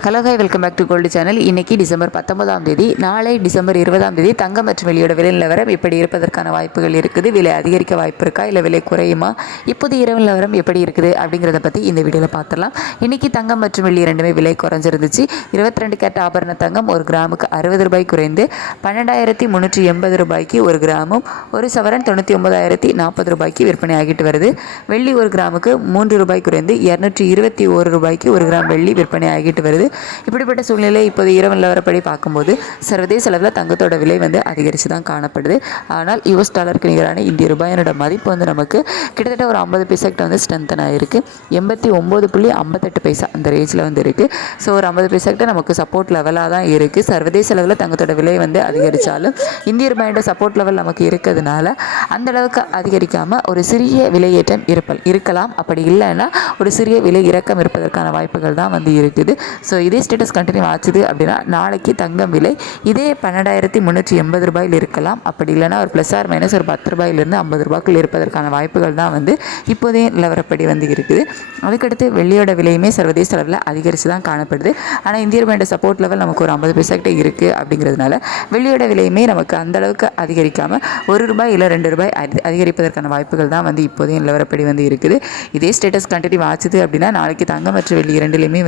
Hello hi welcome back to gold channel. இன்றைக்கி December 19ஆம் தேதி, நாளை டிசம்பர் 20ஆம் தேதி தங்கம் மற்றும் வெள்ளியோட விலை நிலவரம் எப்படி இருப்பதற்கான வாய்ப்புகள் இருக்குது, விலை அதிகரிக்க வாய்ப்பு இருக்கா இல்லை விலை குறையுமா, இப்போது இரவு நிலவரம் எப்படி இருக்குது அப்படிங்கிறத பற்றி இந்த வீடியோவில் பார்த்துடலாம். இன்றைக்கி தங்கம் மற்றும் வெள்ளி ரெண்டுமே விலை குறைஞ்சிருந்துச்சு. 22 கேரட் ஆபரண தங்கம் ஒரு கிராமுக்கு 60 ரூபாய் குறைந்து 12,380 ரூபாய்க்கு ஒரு கிராமும், ஒரு சவரன் 99,040 ரூபாய்க்கு விற்பனை ஆகிட்டு வருது. வெள்ளி ஒரு கிராமுக்கு 3 ரூபாய் குறைந்து 221 ரூபாய்க்கு ஒரு கிராம் வெள்ளி விற்பனை ஆகிட்டு வருது. இப்படிப்பட்ட சூழ்நிலை இப்போது இரவு நிலவரப்படி பார்க்கும்போது சர்வதேச அளவில் தங்கத்தோட விலை அதிகரித்து தான் காணப்படுது. ஆனால் யூஎஸ் டாலருக்கு நிகரான இந்திய ரூபாயோட மதிப்பு நமக்கு கிட்டத்தட்ட ஒரு 50 பைசா கிட்ட ஸ்ட்ரென்தன் ஆகிருக்கு. 89.58 பைசா அந்த ரேஞ்சில் இருக்குது. ஸோ ஒரு 50 பைசா கிட்ட நமக்கு சப்போர்ட் லெவலாக தான் இருக்குது. சர்வதேச அளவில் தங்கத்தோட விலை அதிகரித்தாலும் இந்திய ரூபாயோட சப்போர்ட் லெவல் நமக்கு இருக்கிறதுனால அந்த அளவுக்கு அதிகரிக்காமல் ஒரு சிறிய விலையேற்றம் இருக்கலாம். அப்படி இல்லைன்னா ஒரு சிறிய விலை இறக்கம் இருப்பதற்கான வாய்ப்புகள் தான் இருக்குது. ஸோ இதே ஸ்டேட்டஸ் கண்டினியூ ஆச்சுது அப்படின்னா நாளைக்கு தங்கம் விலை இதே 12,380 ரூபாயில் இருக்கலாம். அப்படி இல்லைனா ஒரு ப்ளஸ் ஆர் மைனஸ் ஒரு 10 ரூபாயிலிருந்து 50 ரூபாய்க்குள் இருப்பதற்கான வாய்ப்புகள் தான் இப்போதே நிலவரப்படி இருக்குது. அதுக்கடுத்து வெள்ளியோட விலையுமே சர்வதேச அளவில் அதிகரித்து தான் காணப்படுது. ஆனால் இந்திய ரூபாயோட சப்போர்ட் லெவல் நமக்கு ஒரு 50 பைசா கிட்ட இருக்குது. அப்படிங்கிறதுனால வெள்ளியோட விலையுமே நமக்கு அந்தளவுக்கு அதிகரிக்காமல் ₹1 இல்லை ₹2 அதிகரிப்பதற்கான வாய்ப்புகள் தான் இப்போதே நிலவரப்படி இருக்குது. இதே ஸ்டேட்டஸ் கண்டினியூ ஆச்சுது அப்படின்னா நாளைக்கு தங்கம் மற்றும் வெள்ளி இரண்டிலுமே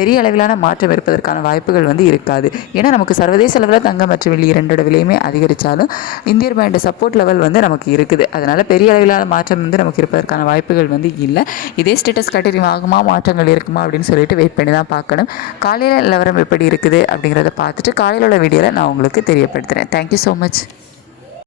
பெரிய அளவிலான மாற்றம் இருப்பதற்கான வாய்ப்புகள் இருக்காது. ஏன்னா நமக்கு சர்வதேச அளவில் தங்கம் மற்றும் வெள்ளி இரண்டோட விலையுமே அதிகரித்தாலும் இந்திய ரூபாயோட சப்போர்ட் லெவல் நமக்கு இருக்குது. அதனால் பெரிய அளவிலான மாற்றம் நமக்கு இருப்பதற்கான வாய்ப்புகள் இல்லை. இதே ஸ்டேட்டஸ் கண்டினியூ ஆகுமா, மாற்றங்கள் இருக்குமா அப்படின்னு சொல்லிட்டு வெயிட் பண்ணி தான் பார்க்கணும். காலையில் நிலவரம் எப்படி இருக்குது அப்படிங்கிறத பார்த்துட்டு காலையில் உள்ள வீடியோவில் நான் உங்களுக்கு தெரியப்படுத்துகிறேன். Thank you so much.